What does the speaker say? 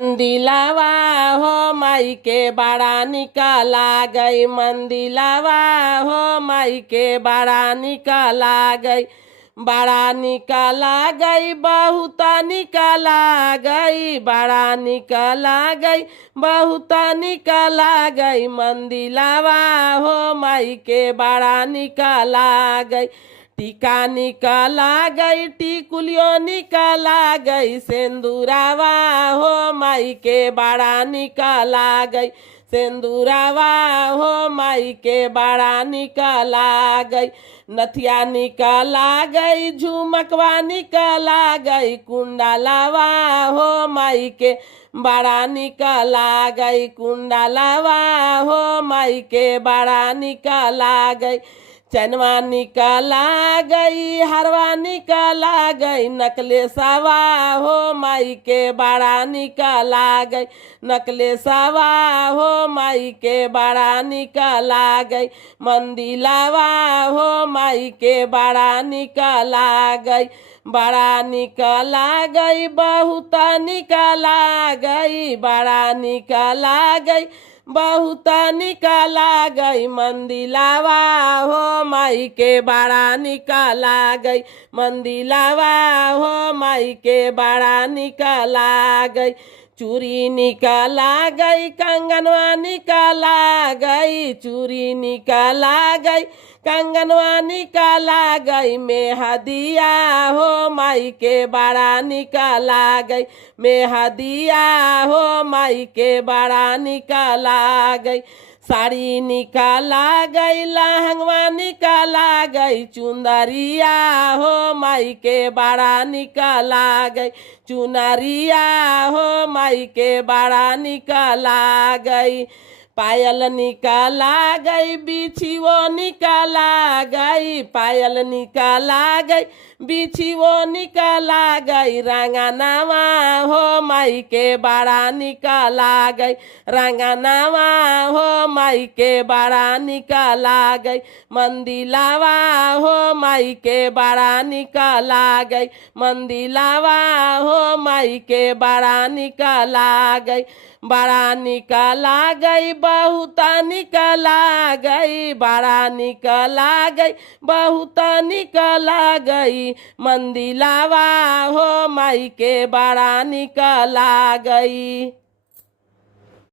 मंदिलावा हो माई के बड़ा निकाला गई, मंदिलावा हो माई के बड़ा निकाला गई, बड़ा निकाला गई, बहुत निकाला गई, बड़ा निकाला गई, बहुत निकाला गई, मंदिलावा हो माई के बड़ा निकाला गई। टीका निकाला गई, टिकुलियो निकाला गई, सिंदूरावा हो माई के बड़ा निकाला गई, सिंदूरावा हो माई के बड़ा निकाला गई। नथिया निकाला गई, झुमकवा निकाला गई, कुंडलावा हो माई के बड़ा निकाला गई, कुंडलावा हो माई के बड़ा निकाला गई। चनवा निकाला गई, हरवा निकाला गई, नकलेसावा हो माई के बड़ा निकाला गई, नकलेसावा हो माई के बड़ा निकाला गई, मंदिलावा हो माई के बड़ा निकाला गई, बड़ा निकाला गई, बहुत निकाला गई, बड़ा निकाला गई, बहुत निकाला गई, मंदिलावा हो माई के बड़ा निकाला गई, मंदिलावा हो माई के बड़ा निकाला गई। चूड़ी निकाला गई, कंगनवा निकाला गई, चूड़ी निकाला गई, कंगनवा निकाला गई, मेहदिया हो माई के बड़ा निकाला गई, मेहदिया हो माई के बड़ा निकाला गई। साड़ी निकाला गई, लहंगवा निकाला गई, चुनरिया हो माई के बड़ा निकाला गई, चुनरिया हो माई के बड़ा निकाला गई। पायल निकाला गई, बिछियो निकाला गई, पायल निकाला गई, बिछियो निकाला गई, रंगनावा हो माई के बड़ा निकाला गई, रंगनावा हो माई के बड़ा निकाला गई, मंदिलावा हो माई के बड़ा निकाला गई, मंदिलावा हो माई के बड़ा निकाला गई, बड़ा निकाला गई, बहुत निकाला गई, बड़ा निकाला गई, बहुत निकाला गई, मंदिलावा हो माई के बड़ा निकाला गई।